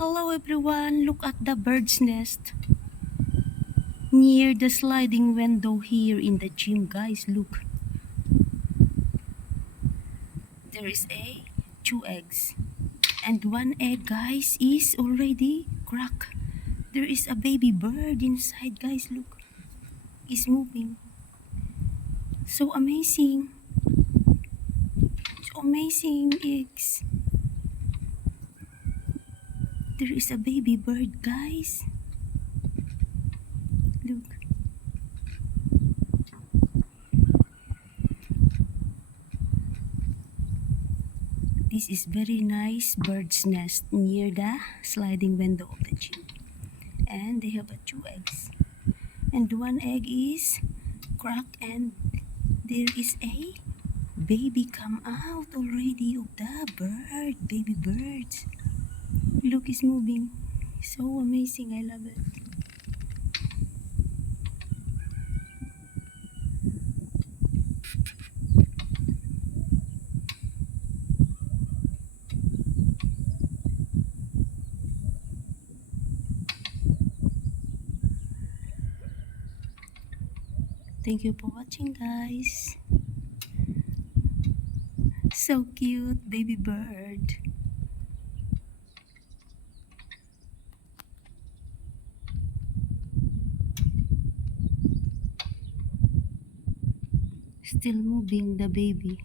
Hello everyone, look at the bird's nest near the sliding window here in the gym, guys. Look, there is two eggs, and one egg, guys, is already cracked. There is a baby bird inside, guys. Look, it's moving. So amazing. So amazing eggs. There is a baby bird, guys. Look. This is very nice bird's nest near the sliding window of the gym. And they have two eggs. And one egg is cracked, and there is a baby come out already of the bird. Baby birds. Look, it's moving. So amazing. I love it. Thank you for watching, guys. So cute, baby bird. Still moving, the baby.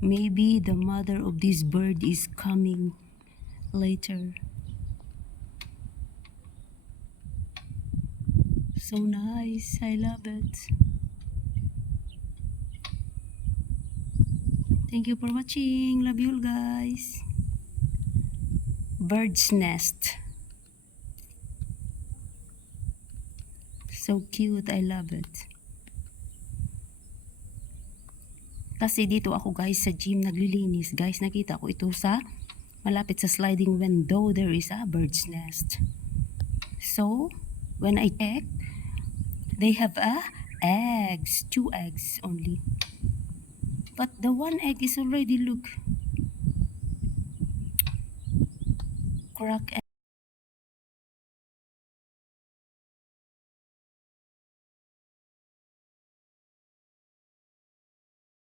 Maybe the mother of this bird is coming later. So nice. I love it. Thank you for watching. Love you all, guys. Bird's nest. So cute. I love it. Kasi dito ako, guys, sa gym naglilinis. Guys, nakita ko ito sa malapit sa sliding window. There is a bird's nest. So, when I check, they have eggs. 2 eggs only. But the one egg is already, look, cracked.